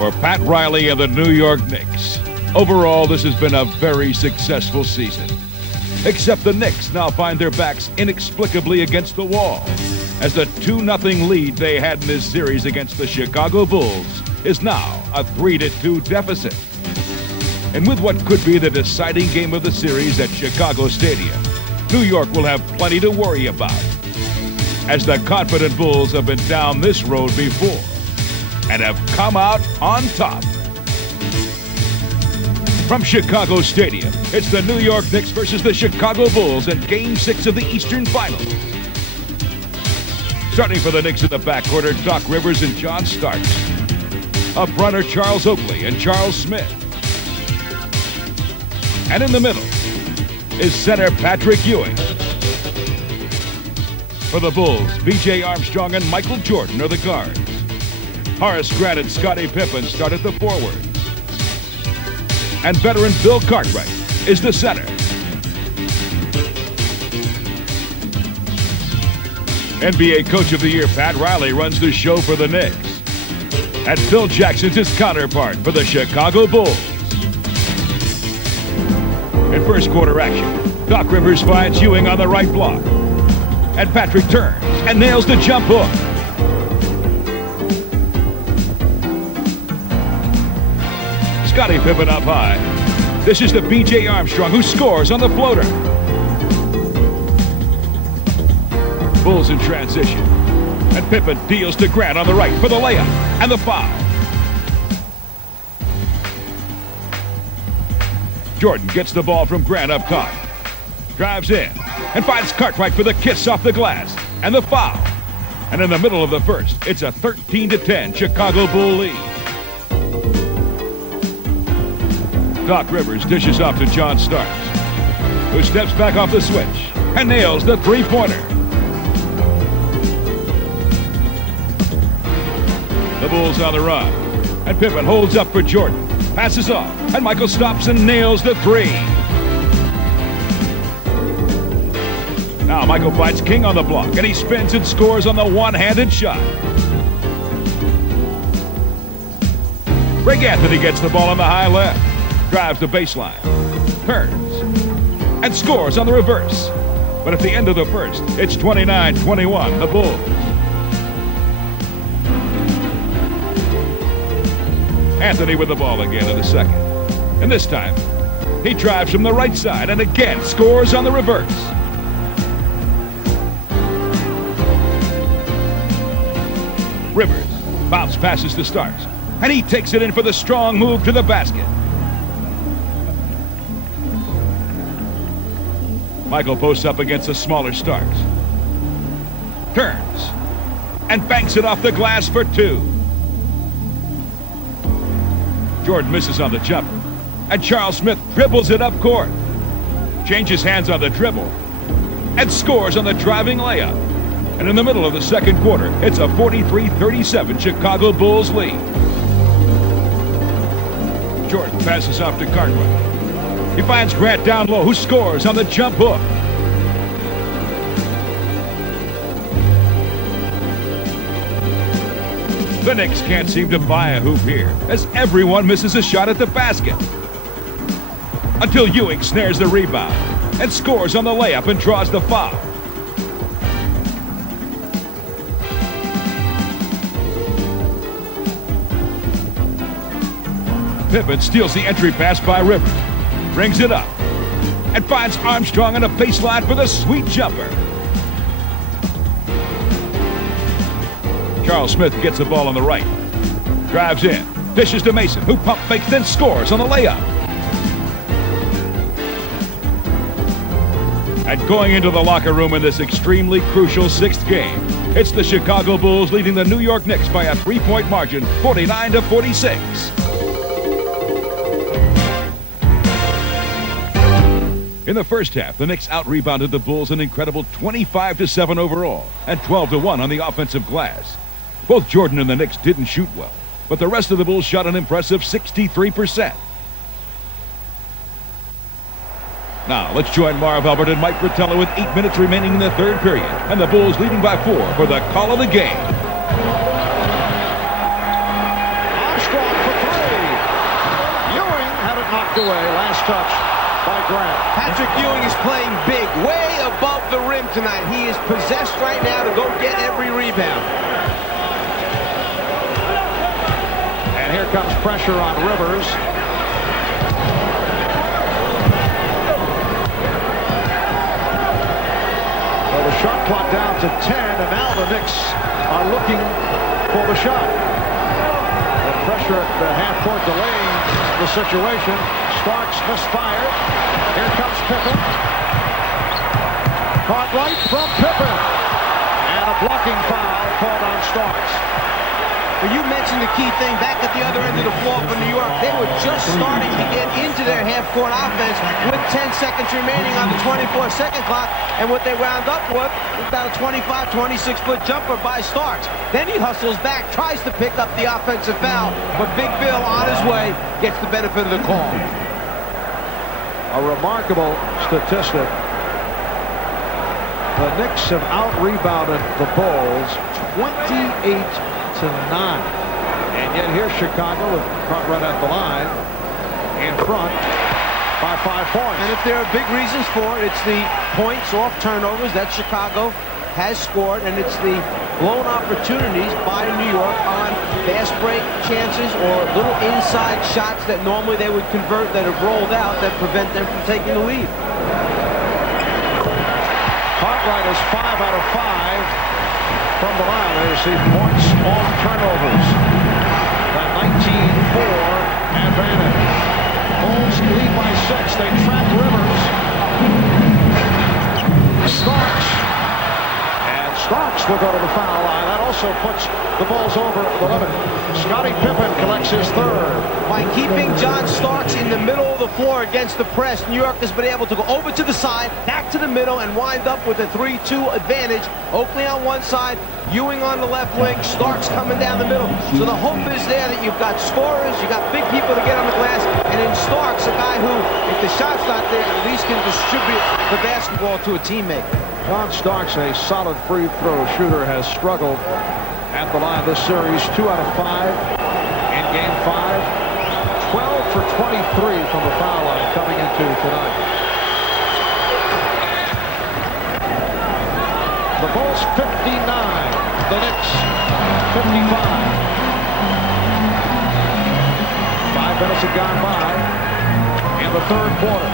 for Pat Riley and the New York Knicks. Overall, this has been a very successful season. Except the Knicks now find their backs inexplicably against the wall, as the 2-0 lead they had in this series against the Chicago Bulls is now a 3-2 deficit. And with what could be the deciding game of the series at Chicago Stadium, New York will have plenty to worry about, as the confident Bulls have been down this road before and have come out on top. From Chicago Stadium, it's the New York Knicks versus the Chicago Bulls in Game 6 of the Eastern Finals. Starting for the Knicks in the backcourt are Doc Rivers and John Starks. Up front are Charles Oakley and Charles Smith. And in the middle is center Patrick Ewing. For the Bulls, B.J. Armstrong and Michael Jordan are the guards. Horace Grant and Scottie Pippen start at the forward. And veteran Bill Cartwright is the center. NBA Coach of the Year Pat Riley runs the show for the Knicks. And Phil Jackson's his counterpart for the Chicago Bulls. In first quarter action, Doc Rivers finds Ewing on the right block. And Patrick turns and nails the jump hook. Scottie Pippen up high. This is the B.J. Armstrong who scores on the floater. Bulls in transition. And Pippen deals to Grant on the right for the layup and the foul. Jordan gets the ball from Grant up top. Drives in and finds Cartwright for the kiss off the glass and the foul. And in the middle of the first, it's a 13-10 Chicago Bull lead. Doc Rivers dishes off to John Starks, who steps back off the switch and nails the three-pointer. The Bulls on the run, and Pippen holds up for Jordan, passes off, and Michael stops and nails the three. Now Michael finds King on the block, and he spins and scores on the one-handed shot. Greg Anthony gets the ball on the high left. Drives the baseline, turns, and scores on the reverse. But at the end of the first, it's 29-21, the Bulls. Anthony with the ball again in the second. And this time, he drives from the right side and again scores on the reverse. Rivers bounce passes to Starks, and he takes it in for the strong move to the basket. Michael posts up against the smaller Starks. Turns and banks it off the glass for two. Jordan misses on the jumper, and Charles Smith dribbles it up court. Changes hands on the dribble and scores on the driving layup. And in the middle of the second quarter, it's a 43-37 Chicago Bulls lead. Jordan passes off to Cartwright. He finds Grant down low, who scores on the jump hook. The Knicks can't seem to buy a hoop here, as everyone misses a shot at the basket. Until Ewing snares the rebound and scores on the layup and draws the foul. Pippen steals the entry pass by Rivers. Brings it up and finds Armstrong on a baseline for the sweet jumper. Charles Smith gets the ball on the right. Drives in, dishes to Mason, who pump fakes, then scores on the layup. And going into the locker room in this extremely crucial sixth game, it's the Chicago Bulls leading the New York Knicks by a 3-point margin, 49-46. In the first half, the Knicks out-rebounded the Bulls an incredible 25-7 overall and 12-1 on the offensive glass. Both Jordan and the Knicks didn't shoot well, but the rest of the Bulls shot an impressive 63%. Now, let's join Marv Albert and Mike Fratello with 8 minutes remaining in the third period, and the Bulls leading by 4 for the call of the game. Armstrong for knocked away. Last touch by Grant. Patrick Ewing is playing big, way above the rim tonight. He is possessed right now to go get every rebound. And here comes pressure on Rivers. Well, the shot clock down to 10, and now the Knicks are looking for the shot. The pressure at the half-court delaying the situation. Starks misfired. Here comes Pippen. Caught right from Pippen. And a blocking foul called on Starks. Well, you mentioned the key thing back at the other end of the floor for New York. They were just starting to get into their half-court offense with 10 seconds remaining on the 24-second clock. And what they wound up with was about a 25, 26-foot jumper by Starks. Then he hustles back, tries to pick up the offensive foul, but Big Bill on his way gets the benefit of the call. A remarkable statistic. The Knicks have out-rebounded the Bulls 28-9. And yet here's Chicago with front run at the line, in front by 5 points. And if there are big reasons for it, it's the points off turnovers that Chicago has scored, and it's the blown opportunities by New York on fast break chances or little inside shots that normally they would convert that have rolled out that prevent them from taking the lead. Cartwright is 5 out of 5 from the line. They receive points off turnovers. The 19-4 advantage. Bulls lead by 6. They trap Rivers. Starks. And Starks will go to the foul line. That also puts the Bulls over the limit. Scottie Pippen collects his third. By keeping John Starks in the middle of the floor against the press, New York has been able to go over to the side, back to the middle, and wind up with a 3-2 advantage. Oakley on one side, Ewing on the left wing, Starks coming down the middle. So the hope is there that you've got scorers, you've got big people to get on the glass, and in Starks, a guy who, if the shot's not there, at least can distribute the basketball to a teammate. John Starks, a solid free throw shooter, has struggled at the line this series. 2 out of 5 in game 5. 12 for 23 from the foul line coming into tonight. The Bulls 59, the Knicks 55. 5 minutes have gone by in the third quarter.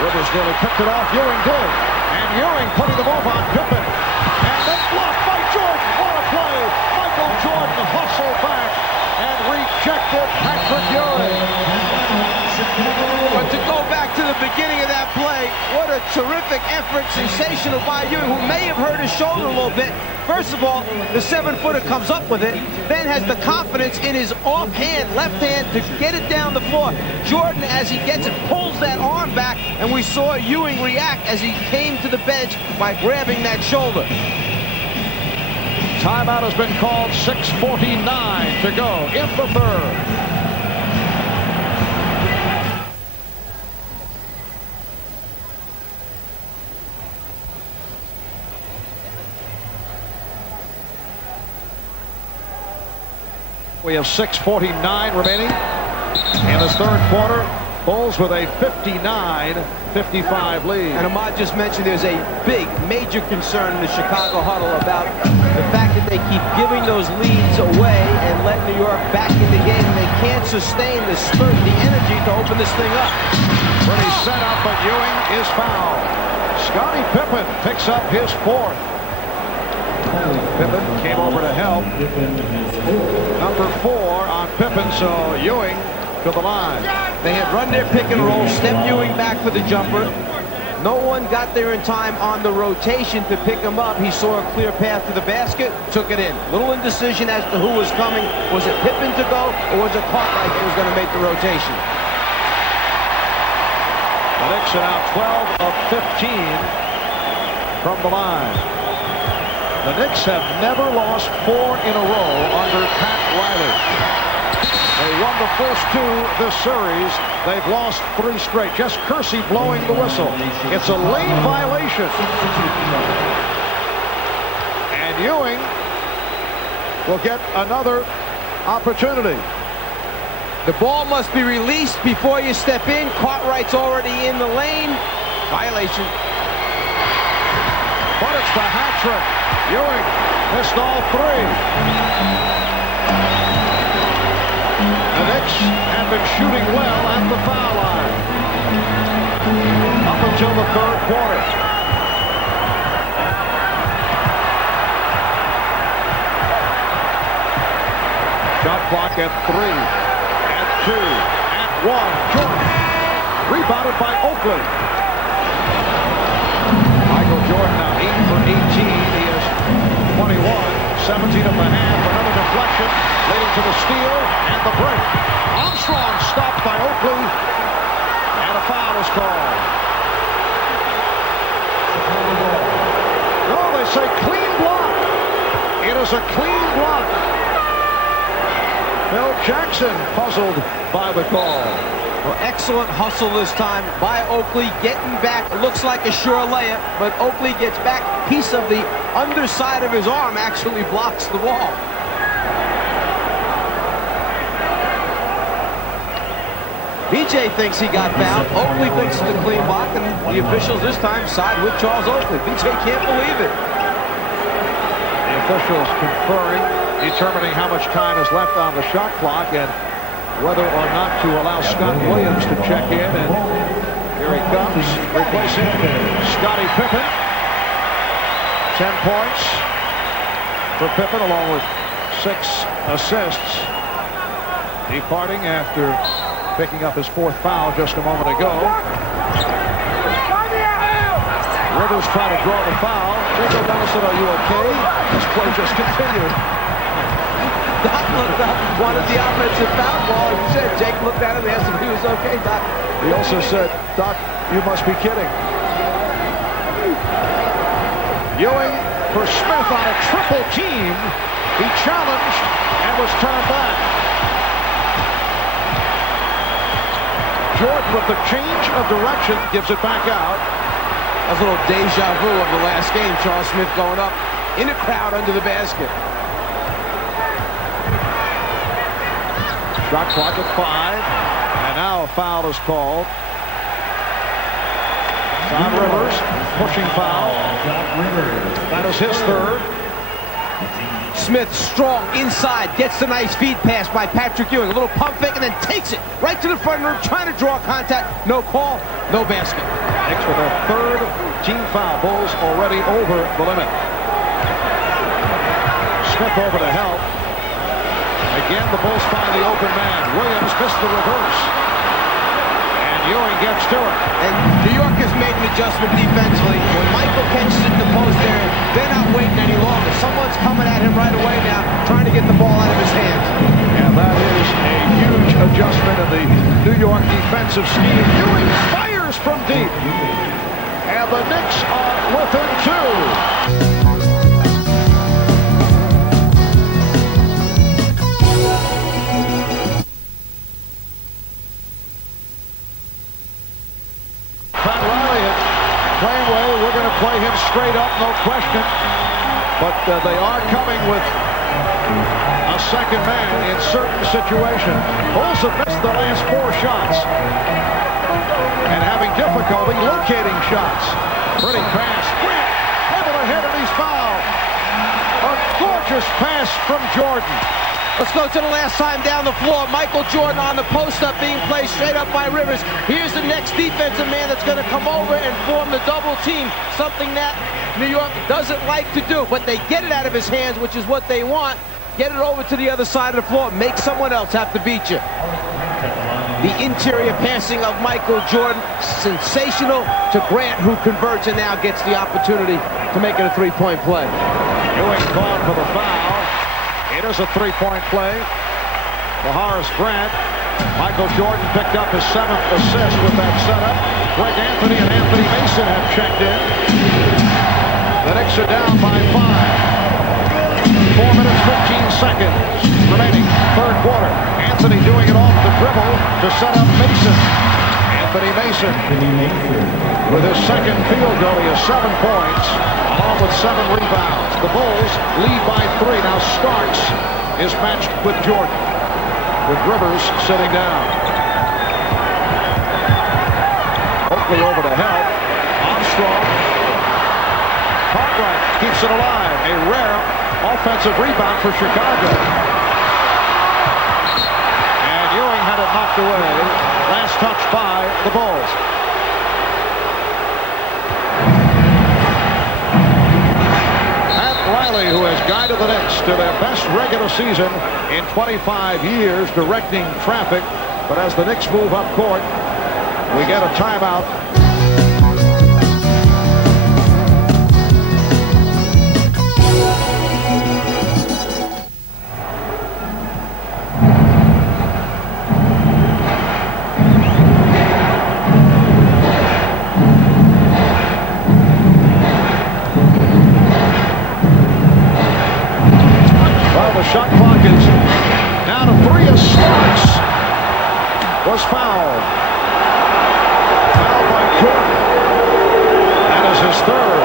Rivers nearly picked it off. Ewing did. And Ewing putting the move on Pippen. And then blocked by Jordan. What a play. Michael Jordan hustled back and rejected Patrick Ewing. But to go back to the beginning of that play, what a terrific effort, sensational by Ewing, who may have hurt his shoulder a little bit. First of all, the 7-footer comes up with it, then has the confidence in his offhand, left hand, to get it down the floor. Jordan, as he gets it, pulls that arm back, and we saw Ewing react as he came to the bench by grabbing that shoulder. Timeout has been called. 6:49 to go in the third. We have 6:49 remaining in this third quarter. Bulls with a 59-55 lead. And Ahmad just mentioned there's a big, major concern in the Chicago huddle about the fact that they keep giving those leads away and let New York back in the game. They can't sustain the spurt, the energy to open this thing up. Pretty set up, but Ewing is fouled. Scottie Pippen picks up his fourth. Pippen came over to help. Number 4 on Pippen, so Ewing to the line. They had run their pick and roll, stepped Ewing back for the jumper. No one got there in time on the rotation to pick him up. He saw a clear path to the basket, took it in. Little indecision as to who was coming. Was it Pippen to go, or was it Cartwright that was going to make the rotation? The Knicks are now 12 of 15 from the line. The Knicks have never lost 4 in a row under Pat Riley. They won the first 2 this series. They've lost 3 straight. Just Kersey blowing the whistle. It's a lane violation. And Ewing will get another opportunity. The ball must be released before you step in. Cartwright's already in the lane. Violation. But it's the hat trick. Ewing missed all three. The Knicks have been shooting well at the foul line up until the third quarter. Shot clock at 3, at 2, at 1. Jordan rebounded by Oakley. Michael Jordan now 8 for 18. He is 21, 17 of the half. Another deflection leading to the steal and the break. Armstrong stopped by Oakley, and a foul is called. Oh, they say clean block. It is a clean block. Bill Jackson puzzled by the call. Well, excellent hustle this time by Oakley, getting back. Looks like a sure layup, but Oakley gets back. Piece of the underside of his arm actually blocks the wall. BJ thinks he got fouled. Oakley thinks it's a clean block, and the officials this time side with Charles Oakley. BJ can't believe it. The officials conferring, determining how much time is left on the shot clock and whether or not to allow Scott Williams to check in. And here he comes, replacing Scottie Pippen. 10 points for Pippen, along with 6 assists. Departing after picking up his 4th foul just a moment ago. Rivers trying to draw the foul. Jacob Nelson, are you okay? This play just continued. Doc looked up, wanted the offensive foul ball. He said, Jake looked at him and asked if he was okay, Doc. He also said, Doc, you must be kidding. Ewing for Smith on a triple team. He challenged and was turned back. Jordan with the change of direction gives it back out. That's a little deja vu of the last game. Charles Smith going up in a crowd under the basket. Shot clock at 5, and now a foul is called. Don Rivers, pushing foul. That is his 3rd. Smith strong inside, gets the nice feed pass by Patrick Ewing. A little pump fake and then takes it right to the front room, trying to draw contact. No call, no basket. Knicks with their 3rd team foul. Bulls already over the limit. Smith over to help. Again, the Bulls find the open man. Williams missed the reverse. And Ewing gets to it. And New York has made an adjustment defensively. When Michael catches it in the post there, they're not waiting any longer. Someone's coming at him right away now, trying to get the ball out of his hands. And that is a huge adjustment in the New York defensive scheme. Ewing fires from deep. And the Knicks are within 2. Play him straight up, no question. But they are coming with a second man in certain situations. Bulls have missed the last 4 shots and having difficulty locating shots. Pretty pass. Grant able to hit, and he's fouled. A gorgeous pass from Jordan. Let's go to the last time down the floor. Michael Jordan on the post-up being played straight up by Rivers. Here's the next defensive man that's going to come over and form the double team, something that New York doesn't like to do. But they get it out of his hands, which is what they want. Get it over to the other side of the floor. Make someone else have to beat you. The interior passing of Michael Jordan, sensational to Grant, who converts and now gets the opportunity to make it a 3-point play. Ewing called for the foul. It is a 3-point play for Horace Grant. Michael Jordan picked up his 7th assist with that setup. Greg Anthony and Anthony Mason have checked in. The Knicks are down by 5. 4 minutes, 15 seconds remaining. 3rd quarter. Anthony doing it off the dribble to set up Mason. Anthony Mason with his 2nd field goal. He has 7 points, along with 7 rebounds. The Bulls lead by 3. Now Starks is matched with Jordan, with Rivers sitting down. Oakley over to help. Armstrong. Cartwright keeps it alive. A rare offensive rebound for Chicago. And Ewing had it knocked away. Last touch by the Bulls. Riley, who has guided the Knicks to their best regular season in 25 years, directing traffic. But as the Knicks move up court, we get a timeout. The shot clock is down to 3 as Starks was fouled. Fouled by Jordan. That is his third.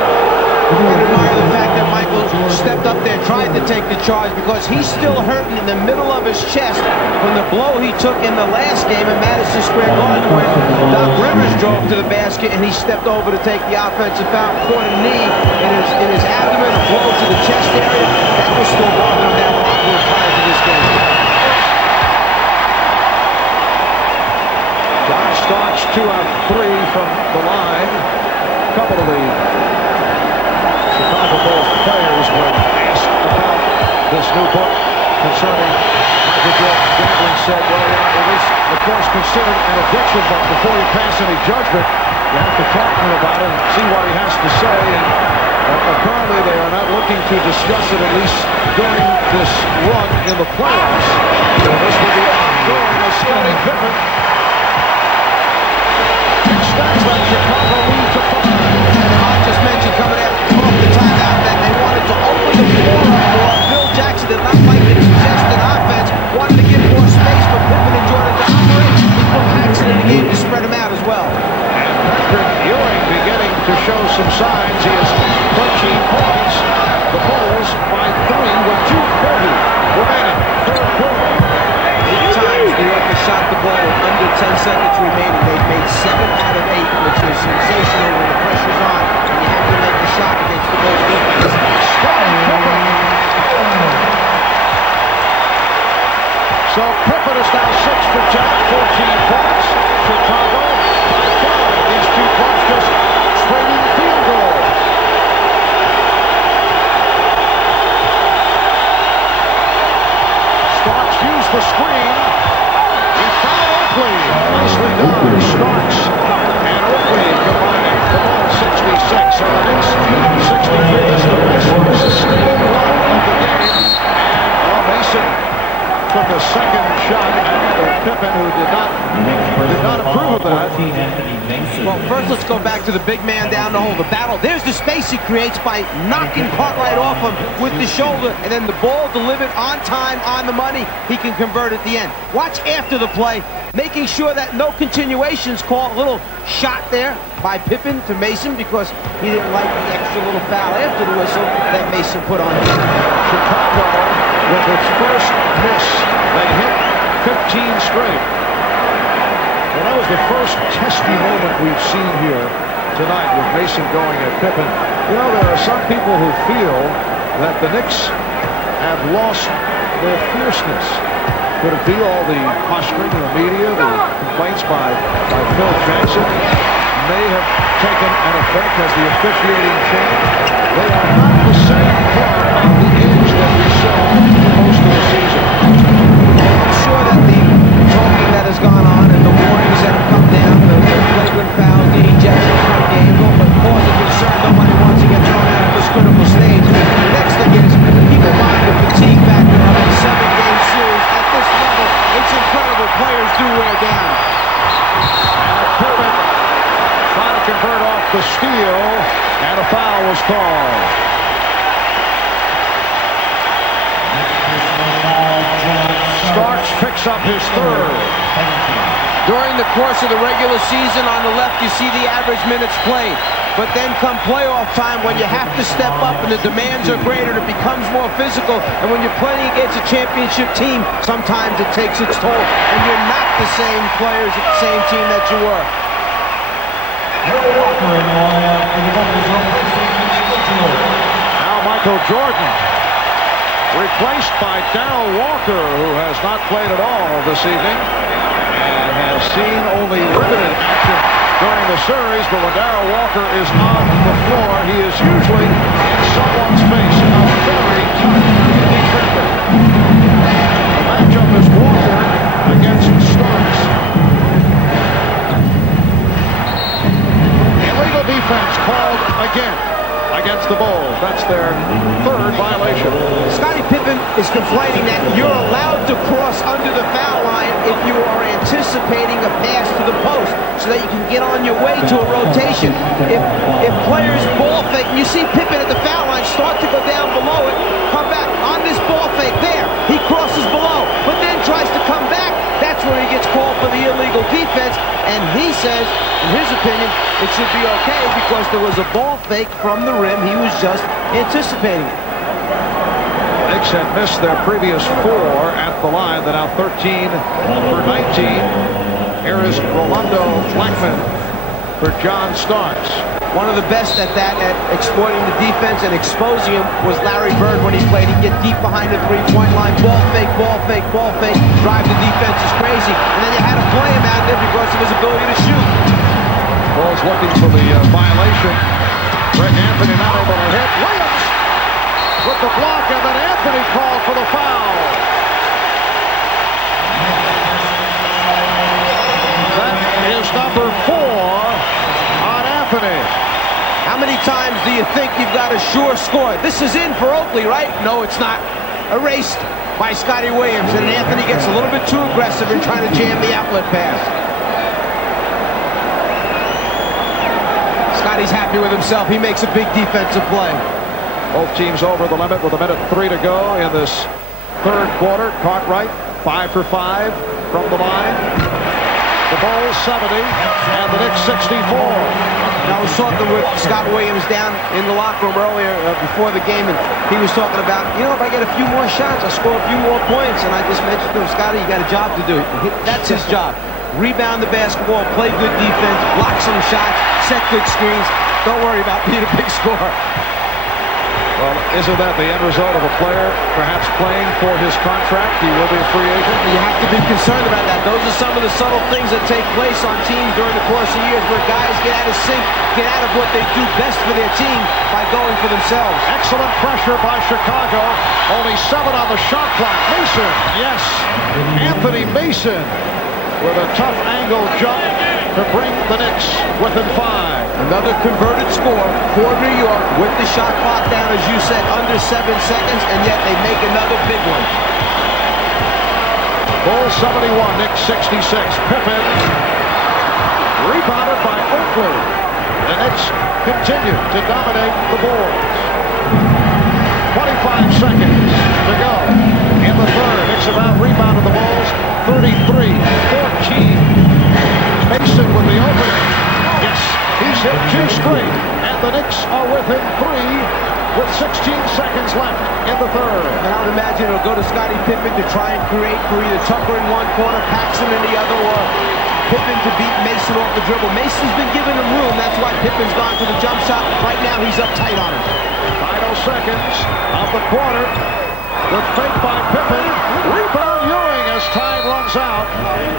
I admire the fact that Michael stepped up there, tried to take the charge, because he's still hurting in the middle of his chest from the blow he took in the last game at Madison Square Garden when Doc Rivers drove to the basket and he stepped over to take the offensive foul, caught a knee in his abdomen, a blow to the chest area. That was still bothering him down prior to this game. John Starks 2 out of 3 from the line. A couple of the Chicago Bulls players were asked about this new book concerning Michael Jordan's gambling, said, well, it is, of course, considered an addiction, but before you pass any judgment, you have to talk to him about it and see what he has to say. And apparently they are not looking to discuss it, at least during this run in the playoffs. So this will be during a Scottie Pippen. Extends that Chicago lead to 5. And I just mentioned coming off the timeout that they wanted to open the floor up more. Phil Jackson did not like the congested offense, wanted to give more space for Pippen and Jordan to operate. He put Paxson in the game to spread them out as well. And Patrick Ewing beginning to show some signs. He has 13 points. The Bulls by 3 with 2:40 remaining. Third quarter. 8 times New York has shot the ball with under 10 seconds remaining. They've made 7 out of 8, which is sensational when the pressure's on and you have to make the shot against the Bulls defense. So Pippen is now 6 for 10, 14 points. Chicago by 5. These two clubs just trading field goals. Starks used the screen. He found Oakley. Nicely done. Starks and Oakley combining for all 66. So the Knicks 63. This is the best sustained run of the game. And Mason took a second shot at Pippen, who did not approve of that. Well, first let's go back to the big man down the hole, the battle. There's the space he creates by knocking Cartwright off him with the shoulder, and then the ball delivered on time, on the money. He can convert at the end. Watch after the play, making sure that no continuations call. A little shot there by Pippen to Mason because he didn't like the extra little foul after the whistle that Mason put on him. Chicago with its first miss. They hit 15 straight. Well, that was the first testy moment we've seen here tonight with Mason going at Pippen. You know, there are some people who feel that the Knicks have lost their fierceness. Could it be all the posturing in the media, the complaints by Phil Jackson may have taken an effect as the officiating changed? They are not the same part of the edge that we saw most of the season. I'm sure that the talking that has gone on and the warnings that have come down, the flagrant fouls, the ejections from the game, but cause of concern, nobody wants to get thrown out at this critical stage. The next thing is, keep in mind the fatigue factor of a 7-game series. At this level, it's incredible. Players do wear down. And Pippen trying to convert off the steal, and a foul was called. Starks picks up his third. During the course of the regular season, on the left, you see the average minutes played. But then come playoff time, when you have to step up and the demands are greater, it becomes more physical. And when you're playing against a championship team, sometimes it takes its toll. And you're not the same players at the same team that you were. Now Michael Jordan, replaced by Darrell Walker, who has not played at all this evening and has seen only limited action during the series. But when Darrell Walker is on the floor, he is usually in someone's face. A very tough defender. The matchup is Walker against Starks. Illegal defense called again against the Bulls. That's their third violation. Scottie Pippen is complaining that you're allowed to cross under the foul line if you are anticipating a pass to the post so that you can get on your way to a rotation. If players ball fake, and you see Pippen at the foul line start to go down below it, come back on this ball fake there, he crosses below, but then tries to come back. That's where he gets called for the illegal defense, and he says, in his opinion, it should be okay because there was a ball fake from the rim. He was just anticipating it. Knicks had missed their previous 4 at the line. They're now 13 for 19. Here is Rolando Blackman for John Starks. One of the best at that, at exploiting the defense and exposing him, was Larry Bird when he played. He'd get deep behind the three-point line, ball fake, ball fake, ball fake, drive the defense is crazy, and then you had to play him out there because of his ability to shoot. Bulls looking for the violation. Greg Anthony not able to hit. Williams with the block, and then Anthony called for the foul. That is number 4 on Anthony. How many times do you think you've got a sure score? This is in for Oakley, right? No, it's not. Erased by Scottie Williams, and Anthony gets a little bit too aggressive in trying to jam the outlet pass. Scottie's happy with himself. He makes a big defensive play. Both teams over the limit with 1:03 to go in this third quarter. Cartwright, 5 for 5 from the line. The Bulls 70 and the Knicks 64. I was talking with Scott Williams down in the locker room earlier before the game, and he was talking about, you know, if I get a few more shots, I'll score a few more points. And I just mentioned to him, Scotty, you got a job to do. That's his job. Rebound the basketball, play good defense, block some shots, set good screens. Don't worry about being a big scorer. Well, isn't that the end result of a player perhaps playing for his contract? He will be a free agent. You have to be concerned about that. Those are some of the subtle things that take place on teams during the course of years where guys get out of sync, get out of what they do best for their team by going for themselves. Excellent pressure by Chicago. Only 7 on the shot clock. Mason, yes. Anthony Mason with a tough angle jump to bring the Knicks within 5. Another converted score for New York with the shot clock down, as you said, under 7 seconds, and yet they make another big one. Bulls 71, Knicks 66. Pippen rebounded by Oakley. The Knicks continue to dominate the Bulls. 25 seconds to go in the third. Knicks have out-rebounded the Bulls 33-14. Mason with the opening. Yes, he's hit 2 straight, and the Knicks are within 3 with 16 seconds left in the third. And I would imagine it'll go to Scottie Pippen to try and create for either Tucker in one corner, Paxson in the other, or Pippen to beat Mason off the dribble. Mason's been giving him room. That's why Pippen's gone to the jump shot. Right now, he's up tight on him. Final seconds of the quarter. The fake by Pippen. Rebound Ewing as time runs out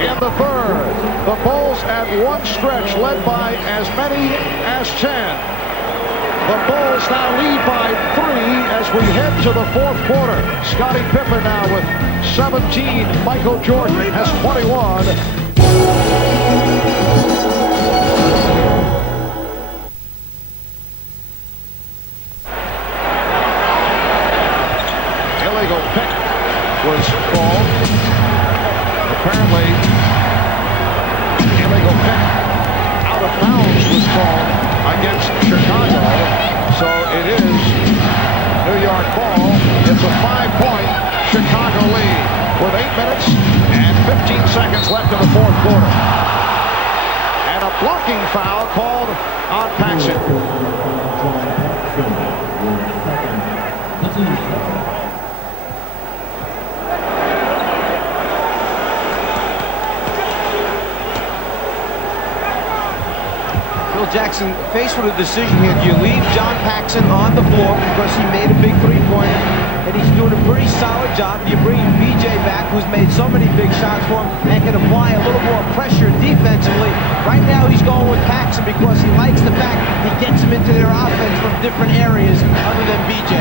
in the third. The Bulls at one stretch led by as many as 10. The Bulls now lead by 3 as we head to the fourth quarter. Scottie Pippen now with 17. Michael Jordan has 21. Illegal pick was called. Apparently, illegal pick out of bounds was called against Chicago. So it is New York ball. It's a 5-point Chicago lead with 8 minutes And 15 seconds left in the fourth quarter. And a blocking foul called on Paxson. Phil Jackson faced with a decision here. Do you leave John Paxson on the floor because he made a big three-pointer and he's doing a pretty solid job? You bring BJ back, who's made so many big shots for him and can apply a little more pressure defensively. Right now he's going with Paxson because he likes the fact he gets him into their offense from different areas other than BJ.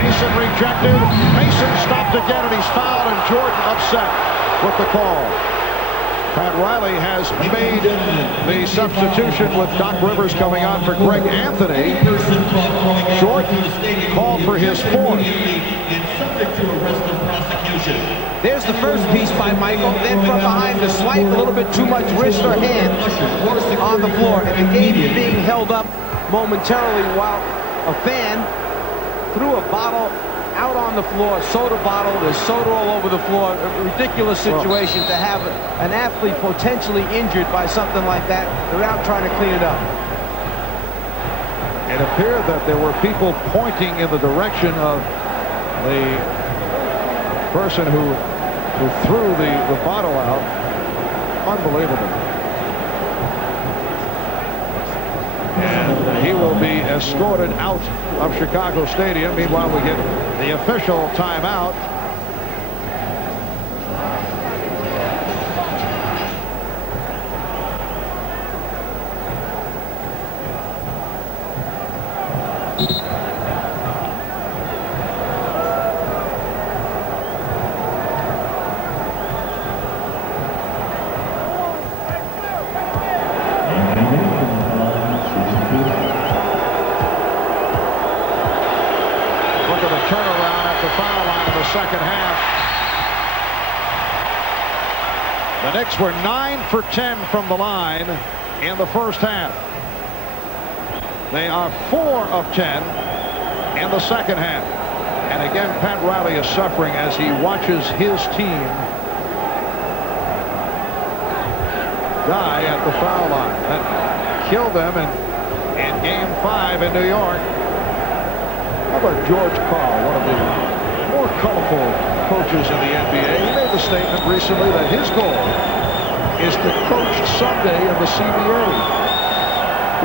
Mason rejected. Mason stopped again and he's fouled, and Jordan upset with the call. Pat Riley has made the substitution with Doc Rivers coming on for Greg Anthony. Jordan called for his fourth. There's the first piece by Michael. Then from behind, the swipe, a little bit too much wrist or hand on the floor. And the game being held up momentarily while a fan threw a bottle out on the floor, soda bottle. There's soda all over the floor. A ridiculous situation to have an athlete potentially injured by something like that. They're out trying to clean it up. It appeared that there were people pointing in the direction of the person who threw the bottle out. Unbelievable. And he will be escorted out of Chicago Stadium. Meanwhile, we get the official timeout. Second half. The Knicks were 9 for 10 from the line in the first half. They are 4 of 10 in the second half. And again, Pat Riley is suffering as he watches his team die at the foul line. That killed them in Game 5 in New York. How about George Karl, one of the more colorful coaches in the NBA? He made the statement recently that his goal is to coach someday in the CBA.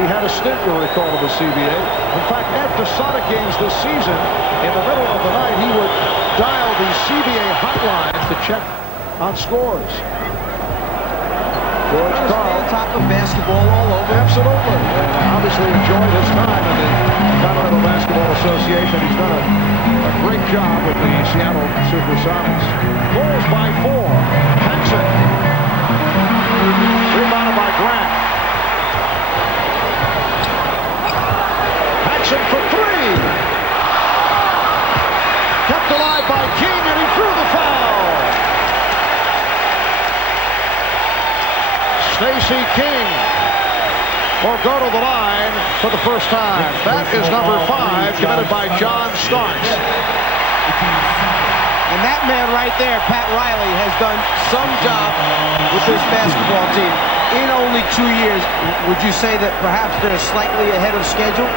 He had a stint, you'll recall, in the CBA. In fact, after Sonic games this season, in the middle of the night, he would dial the CBA hotline to check on scores. George Karl, on top of basketball all over. Absolutely. And obviously enjoyed his time in the Continental Basketball Association. He's done a great job with the Seattle Supersonics. Bulls by 4. Paxson. Rebounded by Grant. Paxson for 3. Kept alive by King, and he threw the foul. Stacey King will go to the line for the first time. That is number 5, committed by John Starks. And that man right there, Pat Riley, has done some job with this basketball team in only 2 years. Would you say that perhaps they're slightly ahead of schedule?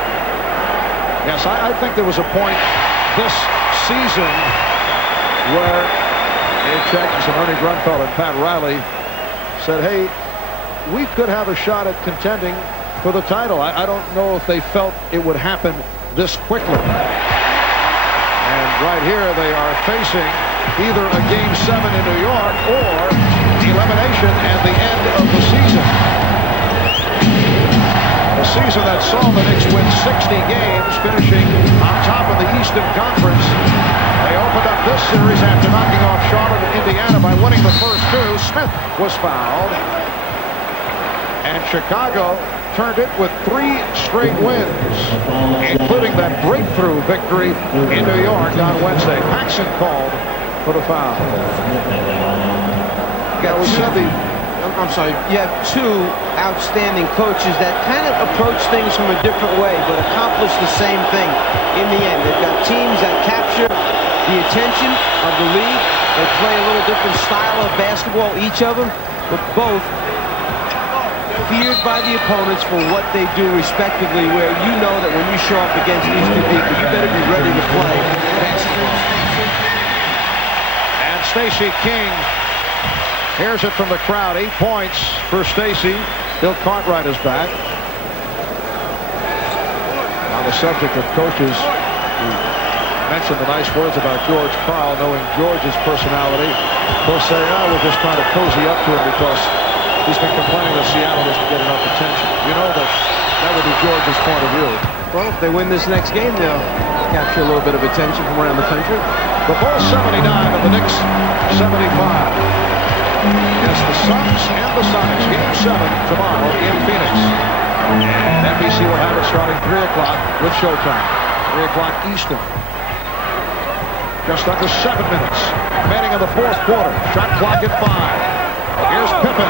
Yes, I think there was a point this season where Dave Jackson and Ernie Grunfeld and Pat Riley said, hey, we could have a shot at contending for the title. I don't know if they felt it would happen this quickly. And right here they are facing either a Game 7 in New York or elimination and the end of the season. A season that saw the Knicks win 60 games, finishing on top of the Eastern Conference. They opened up this series after knocking off Charlotte and Indiana by winning the first 2. Smith was fouled. And Chicago turned it with 3 straight wins, including that breakthrough victory in New York on Wednesday. Paxson called for the foul. I'm sorry, you have 2 outstanding coaches that kind of approach things from a different way, but accomplish the same thing in the end. They've got teams that capture the attention of the league. They play a little different style of basketball, each of them, but both feared by the opponents for what they do respectively, where you know that when you show up against these two people, you better be ready to play basketball. And Stacey King hears it from the crowd. 8 points for Stacey. Bill Cartwright is back. On the subject of coaches, we mentioned the nice words about George Karl, knowing George's personality. They'll say, oh, we're just trying to cozy up to him because he's been complaining that Seattle doesn't get enough attention. You know that that would be George's point of view. Well, if they win this next game, they'll capture a little bit of attention from around the country. The Bulls 79 and the Knicks 75. Yes, the Suns and the Sonics. Game 7 tomorrow in Phoenix. And NBC will have it starting 3 o'clock with Showtime. 3 o'clock Eastern. Just under 7 minutes remaining in the fourth quarter. Shot clock at 5. Here's Pippen.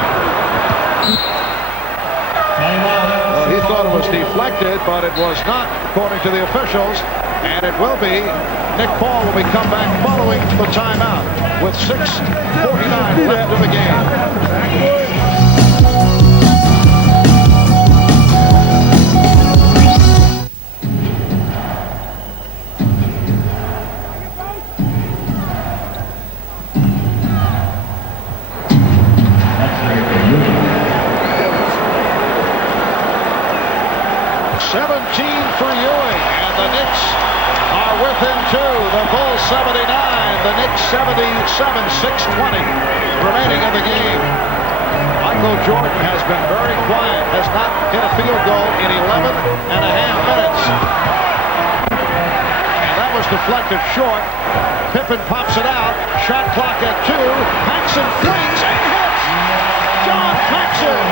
Well, he thought it was deflected, but it was not, according to the officials. And it will be. Nick Paul will be come back following the timeout with 6:49 left in the game. For Ewing, and the Knicks are within 2. The Bulls 79, the Knicks 77, 6:20 remaining in the game. Michael Jordan has been very quiet, has not hit a field goal in 11 and a half minutes. And that was deflected short. Pippen pops it out. Shot clock at 2. Paxson flings and hits. John Paxson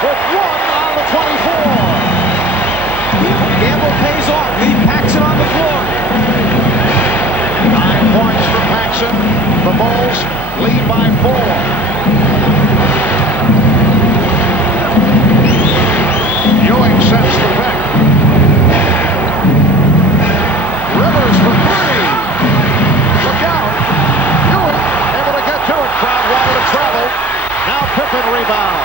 with 1 on the 24. Gamble pays off. Leave Paxson on the floor. 9 points for Paxson. The Bulls lead by 4. Ewing sets the pick. Rivers for 3. Look out. Ewing able to get to it. Crowd wanted to travel. Now Pippen rebound.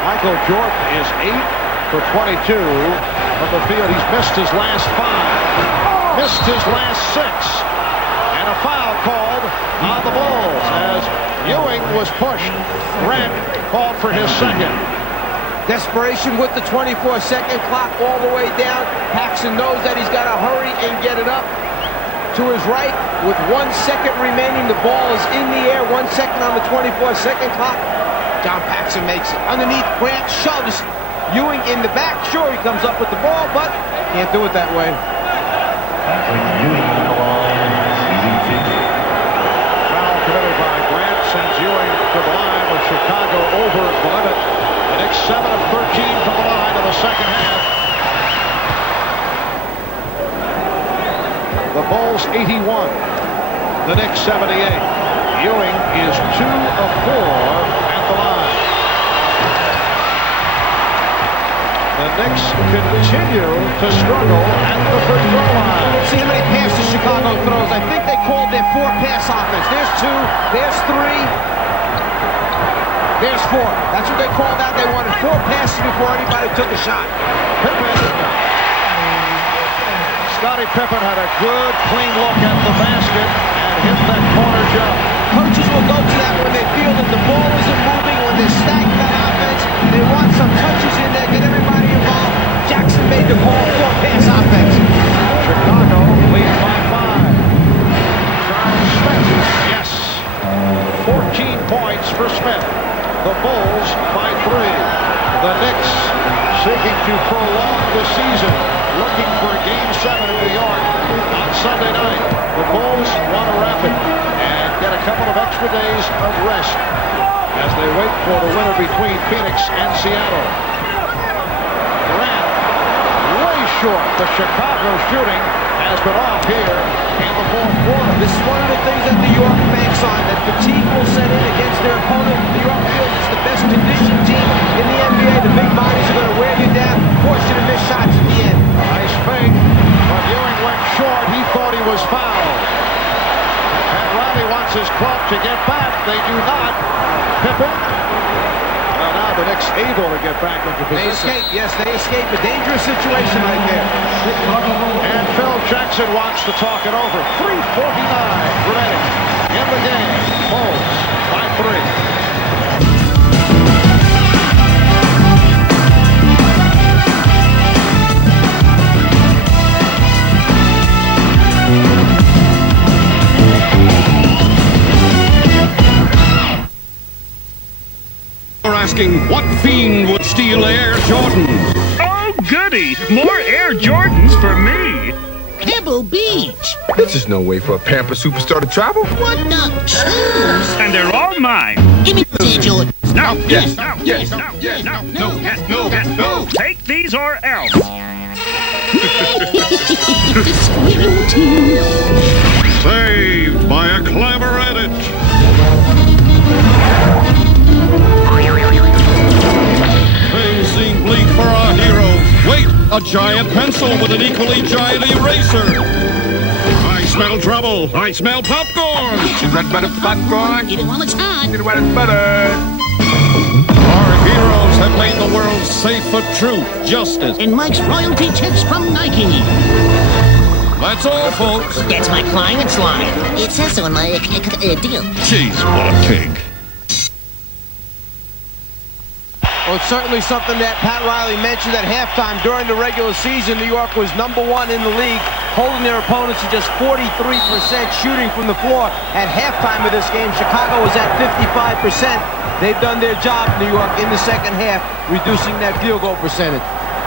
Michael Jordan is 8 for 22 from the field. He's missed his last 5. Missed his last 6. And a foul called on the Bulls as Ewing was pushed. Grant called for his second. Desperation with the 24-second clock all the way down. Paxson knows that he's got to hurry and get it up to his right. With 1 second remaining, the ball is in the air. 1 second on the 24-second clock. John Paxson makes it. Underneath, Grant shoves Ewing in the back. Sure, he comes up with the ball, but can't do it that way. Foul committed by Grant sends Ewing to the line with Chicago over the limit. The Knicks 7 of 13 from the line in the second half. The Bulls 81. The Knicks 78. Ewing is 2 of 4 at the line. The Knicks continue to struggle at the free throw line. See how many passes Chicago throws. I think they called their 4-pass offense. There's 2, there's 3, there's 4. That's what they called out. They wanted 4 passes before anybody took a shot. Scottie Pippen had a good, clean look at the basket and hit that corner jump. Coaches will go to that when they feel that the ball isn't moving, when they're stacked that offense. They want some touches in there, get everybody involved. Jackson made the call, 4-pass offense. Chicago leads by 5. Charles Smith, yes. 14 points for Smith. The Bulls by 3. The Knicks seeking to prolong the season, looking for Game 7 in New York on Sunday night. The Bulls want to wrap it and get a couple of extra days of rest as they wait for the winner between Phoenix and Seattle. Grant, way short. The Chicago shooting has been off here in the fourth quarter. This is one of the things that New York banks on, that fatigue will set in against their opponent. New York feels it's the best conditioned team in the NBA. The big bodies are going to wear you down, force you to miss shots at the end. Nice gets his club to get back. They do not. Pippen. Well, now the Knicks able to get back into position. They escape. Yes, they escape. A dangerous situation right there. And Phil Jackson wants to talk it over. 3:49 remaining in the game. Bulls by 3. Asking what fiend would steal Air Jordans? Oh, goody! More Air Jordans for me! Pebble Beach! This is no way for a Pamper superstar to travel. What the shoes? And they're all mine! Give me those Air Jordans! No! Yes! No! Yes! No! Yes! No! No! Yes! No! Yes! No! Take these or else! The squirrel team! Saved by a clever edit. Things seem bleak for our heroes. Wait, a giant pencil with an equally giant eraser. I smell trouble. I smell popcorn. Is that better popcorn? Get it while it's hot! Get it while it's better. Our heroes have made the world safe for truth, justice. And Mike's royalty checks from Nike! That's all, folks. That's my client's line. It says so in my deal. Jeez, what a pig. Well, it's certainly something that Pat Riley mentioned at halftime. During the regular season, New York was #1 in the league, holding their opponents to just 43% shooting from the floor. At halftime of this game, Chicago was at 55%. They've done their job, New York, in the second half, reducing that field goal percentage.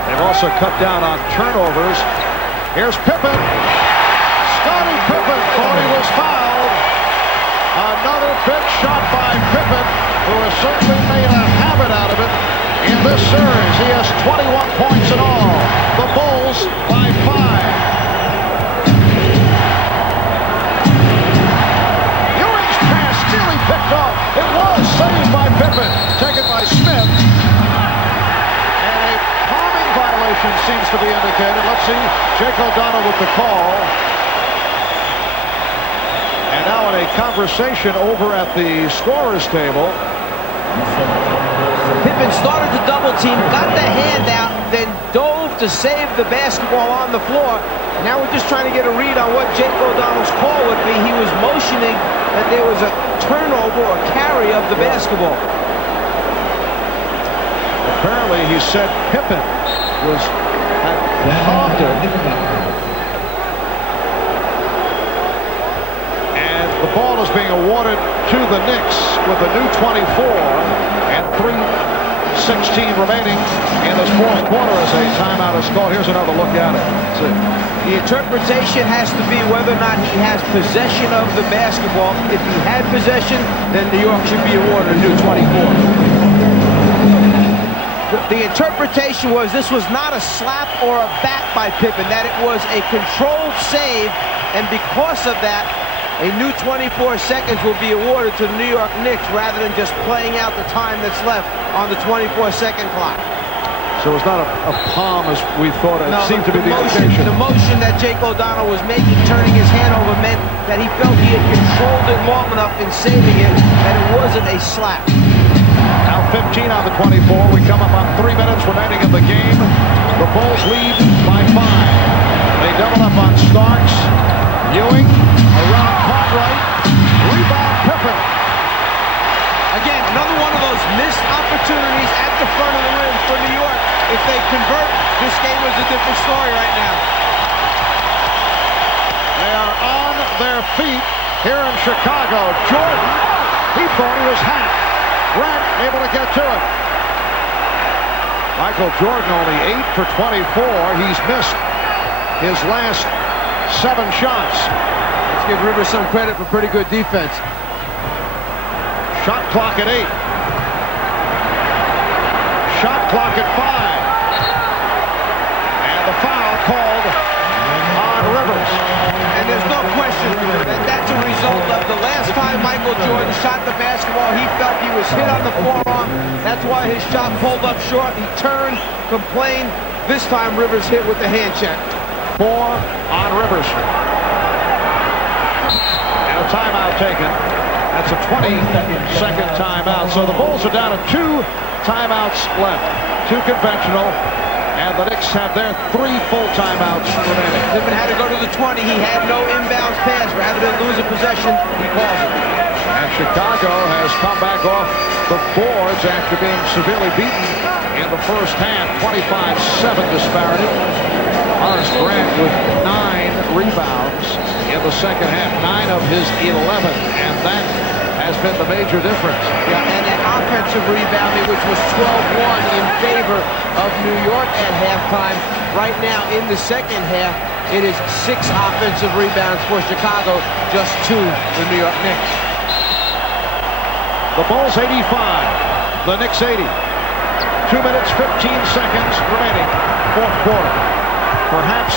They've also cut down on turnovers. Here's Pippen. Scottie Pippen thought he was fouled. Another big shot by Pippen, who has certainly made a habit out of it in this series. He has 21 points in all. The Bulls by 5. Ewing's pass nearly picked off. It was saved by Pippen. Taken by Smith. And a palming violation seems to be indicated. Let's see. Jake O'Donnell with the call. And now in a conversation over at the scorer's table. Pippen started the double team, got the hand out, then dove to save the basketball on the floor. Now we're just trying to get a read on what Jake O'Donnell's call would be. He was motioning that there was a turnover or carry of the basketball. Apparently he said Pippen was palmed it. And the ball is being awarded to the Knicks with a new 24 and 3:16 remaining in this fourth quarter as a timeout is called. Here's another look at it. The interpretation has to be whether or not he has possession of the basketball. If he had possession, then New York should be awarded a new 24. The interpretation was this was not a slap or a bat by Pippen, that it was a controlled save, and because of that, a new 24 seconds will be awarded to the New York Knicks rather than just playing out the time that's left on the 24-second clock. So it's not a palm as we thought. It seemed to be the motion, indication. the motion that Jake O'Donnell was making, turning his hand over, meant that he felt he had controlled it long enough in saving it, that it wasn't a slap. Now 15 on the 24. We come up on 3 minutes remaining in the game. The Bulls lead by 5. They double up on Starks. Ewing around Cartwright. Rebound Pippen. Again, another one of those missed opportunities at the front of the rim for New York. If they convert, this game is a different story right now. They are on their feet here in Chicago. Jordan, he thought he was hacked. Grant able to get to it. Michael Jordan only 8 for 24. He's missed his last 7 shots. Let's give Rivers some credit for pretty good defense. Shot clock at 8. Shot clock at 5. And the foul called on Rivers. And there's no question that that's a result of the last time Michael Jordan shot the basketball, he felt he was hit on the forearm. That's why his shot pulled up short. He turned, complained. This time Rivers hit with the hand check. 4 on Rivers. And a a timeout taken. That's a 20-second timeout. So the Bulls are down to 2 timeouts left. 2 conventional. And the Knicks have their 3 full timeouts remaining. Pippen had to go to the 20. He had no inbounds pass. Rather than lose a possession, he calls it. And Chicago has come back off the boards after being severely beaten in the first half. 25-7 disparity. Horace Grant with 9 rebounds in the second half. 9 of his 11. And that has been the major difference. Yeah, and that offensive rebounding, which was 12-1 in favor of New York at halftime. Right now, in the second half, it is 6 offensive rebounds for Chicago, just 2 for New York Knicks. The Bulls 85, the Knicks 80. 2 minutes, 15 seconds remaining, fourth quarter. Perhaps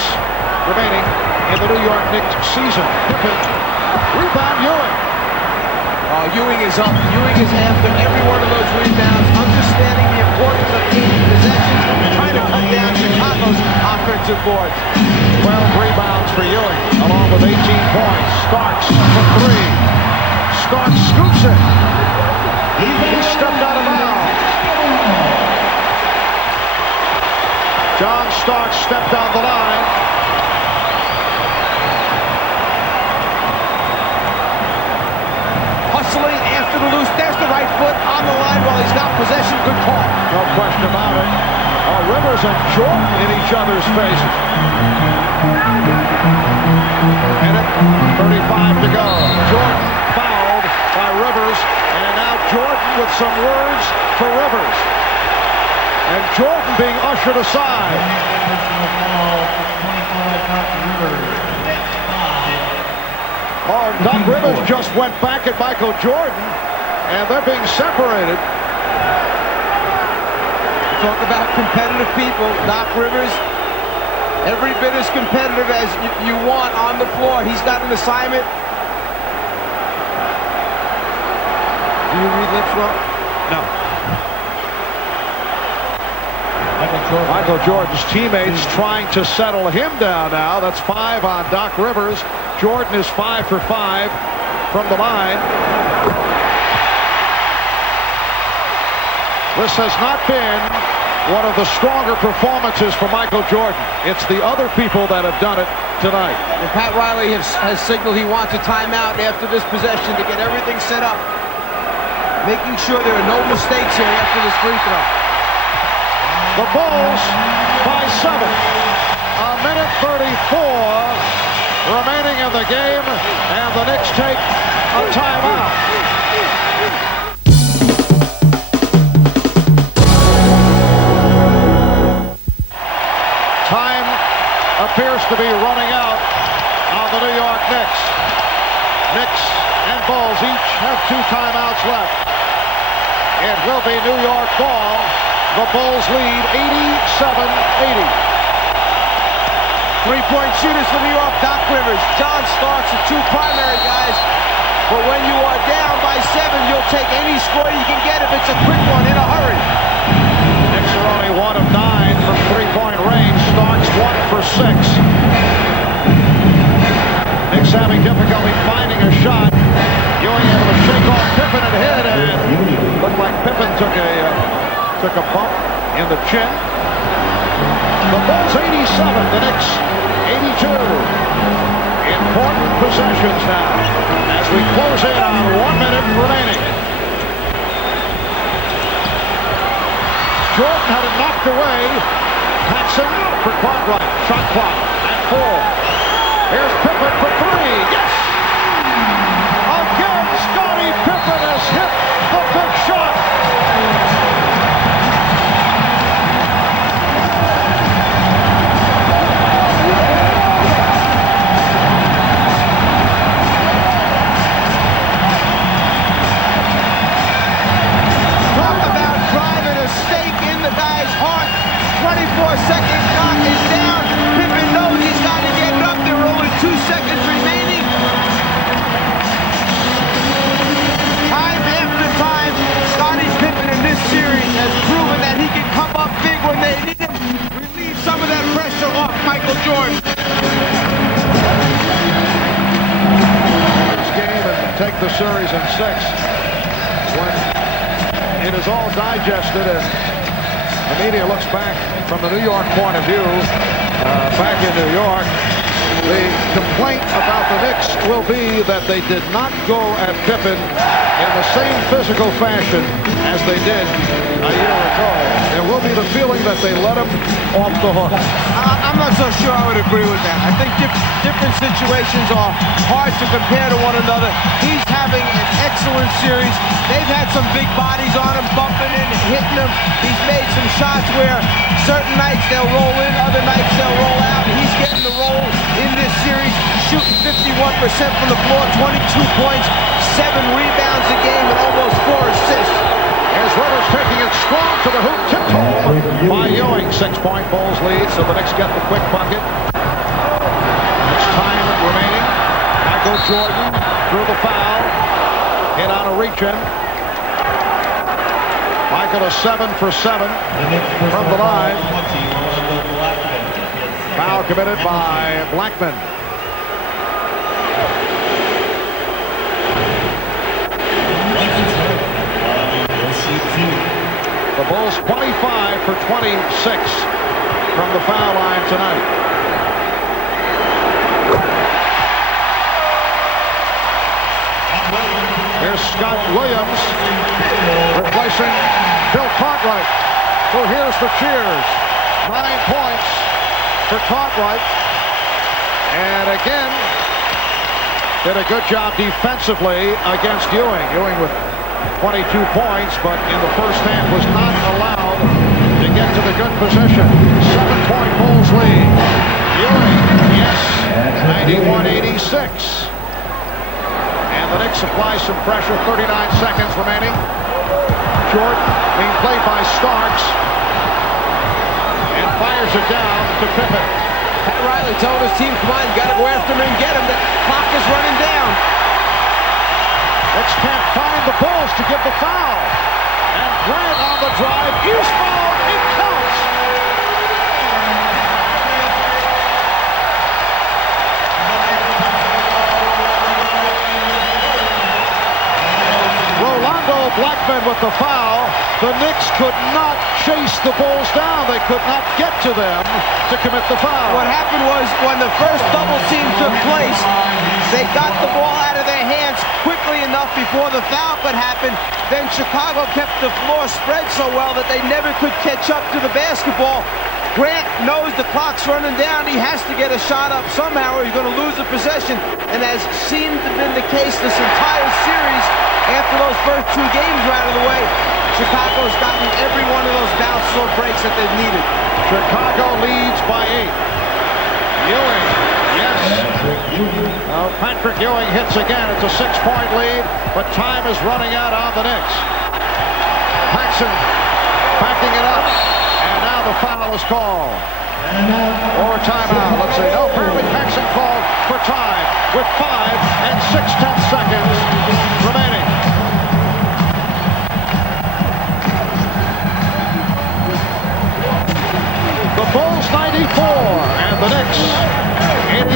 remaining in the New York Knicks season. Pippen, rebound Ewing. Ewing is up. Ewing is after every one of those rebounds, understanding the importance of gaining possessions, trying to cut down Chicago's offensive boards. 12 rebounds for Ewing, along with 18 points. Starks for 3. Starks scoops it. He stepped out of bounds. John Starks stepped down the line. Hustling after the loose. There's the right foot on the line while he's got possession. Good call. No question about it. Rivers and Jordan in each other's faces. Minute 35 to go. Jordan fouled by Rivers, and now Jordan with some words for Rivers. And Jordan being ushered aside. Doc Rivers just went back at Michael Jordan, and they're being separated. Talk about competitive people. Doc Rivers, every bit as competitive as you want on the floor. He's got an assignment. Do you read lips well? No. Michael Jordan's teammates trying to settle him down now. That's 5 on Doc Rivers. Jordan is 5 for 5 from the line. This has not been one of the stronger performances for Michael Jordan. It's the other people that have done it tonight. And Pat Riley has signaled he wants a timeout after this possession to get everything set up. Making sure there are no mistakes here after this free throw. The Bulls by 7. A minute 34 remaining in the game, and the Knicks take a timeout. Time appears to be running out on the New York Knicks. Knicks and Bulls each have 2 timeouts left. It will be New York ball. The Bulls lead 87-80. 3-point shooters for New York, Doc Rivers, John Starks, the 2 primary guys. But when you are down by 7, you'll take any score you can get if it's a quick one in a hurry. Knicks are only 1 of 9 from 3-point range. Starks 1 for 6. Knicks having difficulty finding a shot. Ewing able to shake off Pippen and hit, and looked like Pippen took a bump in the chin. The Bulls 87, the Knicks 82. Important possessions now as we close in on 1 minute remaining. Jordan had it knocked away. Paxson for Cartwright. Shot clock at 4. Here's Pippen for 3. Yes! Again, Scottie Pippen has hit the big shot. Talk about driving a stake in the guy's heart. 24-second clock is down. Pippen knows he's got to get it up. There are only 2 seconds remaining. Time after time, Scottie Pippen in this series has proven that he can come up big when they need him. Relieve some of that pressure off Michael Jordan. This game take the series in 6. When it is all digested and the media looks back from the New York point of view, back in New York, the complaint about the Knicks will be that they did not go at Pippen in the same physical fashion as they did a year ago. There will be the feeling that they let him off the hook. I'm not so sure I would agree with that. I think different situations are hard to compare to one another. He's having an excellent series. They've had some big bodies on him, bumping in, hitting him. He's made some shots where certain nights they'll roll in, other nights they'll roll out. He's getting the roll in this series, shooting 51% from the floor, 22 points, 7 rebounds a game, and almost 4 assists. As Rivers taking it strong to the hoop, tipped home by Ewing. 6-point Bulls lead, so the Knicks get the quick bucket. It's time remaining. Michael Jordan through the foul. Hit on a reach-in. Michael is 7 for 7 from the line. Foul committed by Blackman. The Bulls 25 for 26 from the foul line tonight. Here's Scott Williams replacing Bill Cartwright, who hears the cheers. 9 points for Cartwright. And again, did a good job defensively against Ewing. Ewing with 22 points, but in the first half was not allowed to get to the good position. 7-point Bulls lead. Ewing, yes, 91-86. And the Knicks apply some pressure, 39 seconds remaining. Jordan being played by Starks. And fires it down to Pippen. Pat Riley told his team, come on, you got to go after him and get him. The clock is running down. Knicks can't find the Bulls to give the foul. And Grant on the drive is fouled. It counts. Rolando Blackman with the foul. The Knicks could not chase the Bulls down. They could not get to them to commit the foul. What happened was when the first double team took place, they got the ball out of their hands quickly enough before the foul could happen. Then Chicago kept the floor spread so well that they never could catch up to the basketball. Grant knows the clock's running down. He has to get a shot up somehow or he's going to lose the possession. And as seemed to have been the case this entire series, after those first 2 games were out of the way, Chicago's gotten every one of those bounces or breaks that they've needed. Chicago leads by 8. Ewing, yes. Patrick Ewing hits again. It's a 6-point lead, but time is running out on the Knicks. Paxson backing it up, and now the foul is called. Or a timeout. Let's see. No, apparently Paxson called for time with 5 and 6/10 seconds remaining. The Bulls 94 and the Knicks 88.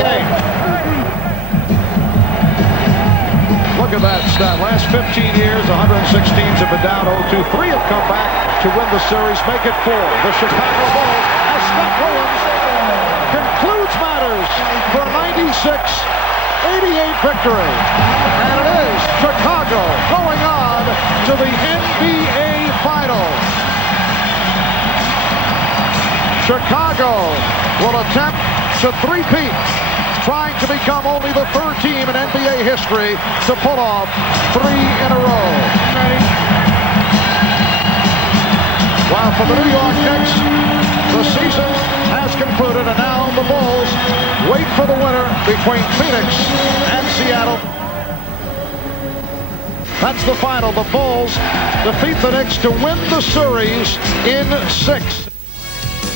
Look at that stat. Last 15 years, 106 teams have been down 0-2. 3 have come back to win the series, make it 4. The Chicago Bulls, as Scott Williams concludes matters for a 96-88 victory. And it is Chicago going on to the NBA Finals. Chicago will attempt to three-peat, trying to become only the 3rd team in NBA history to pull off 3 in a row. While for the New York Knicks, the season has concluded, and now the Bulls wait for the winner between Phoenix and Seattle. That's the final. The Bulls defeat the Knicks to win the series in 6.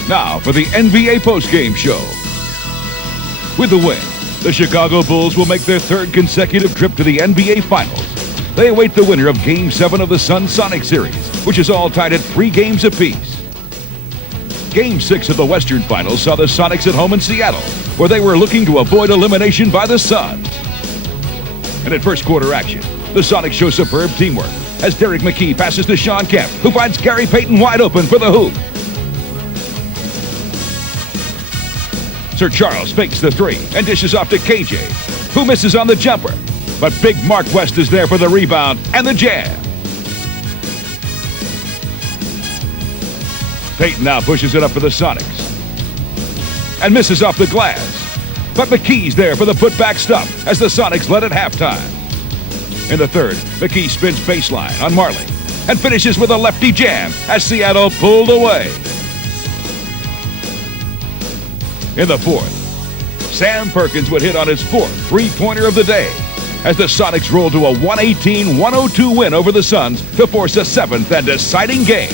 Now for the NBA postgame show. With the win, the Chicago Bulls will make their 3rd consecutive trip to the NBA Finals. They await the winner of Game 7 of the Sun-Sonic series, which is all tied at 3 games apiece. Game 6 of the Western Finals saw the Sonics at home in Seattle, where they were looking to avoid elimination by the Suns. And at first quarter action, The Sonics show superb teamwork as Derek McKee passes to Sean Kemp, who finds Gary Payton wide open for the hoop. Sir Charles fakes the three and dishes off to KJ, who misses on the jumper. But big Mark West is there for the rebound and the jam. Payton now pushes it up for the Sonics and misses off the glass. But McKee's there for the putback stop as the Sonics led at halftime. In the third, McKee spins baseline on Marley and finishes with a lefty jam as Seattle pulled away. In the fourth, Sam Perkins would hit on his fourth three-pointer of the day as the Sonics roll to a 118-102 win over the Suns to force a seventh and deciding game.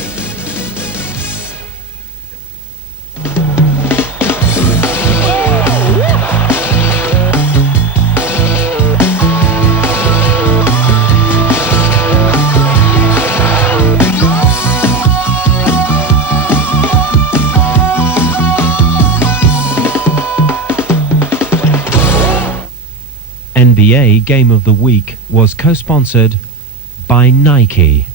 NBA Game of the Week was co-sponsored by Nike.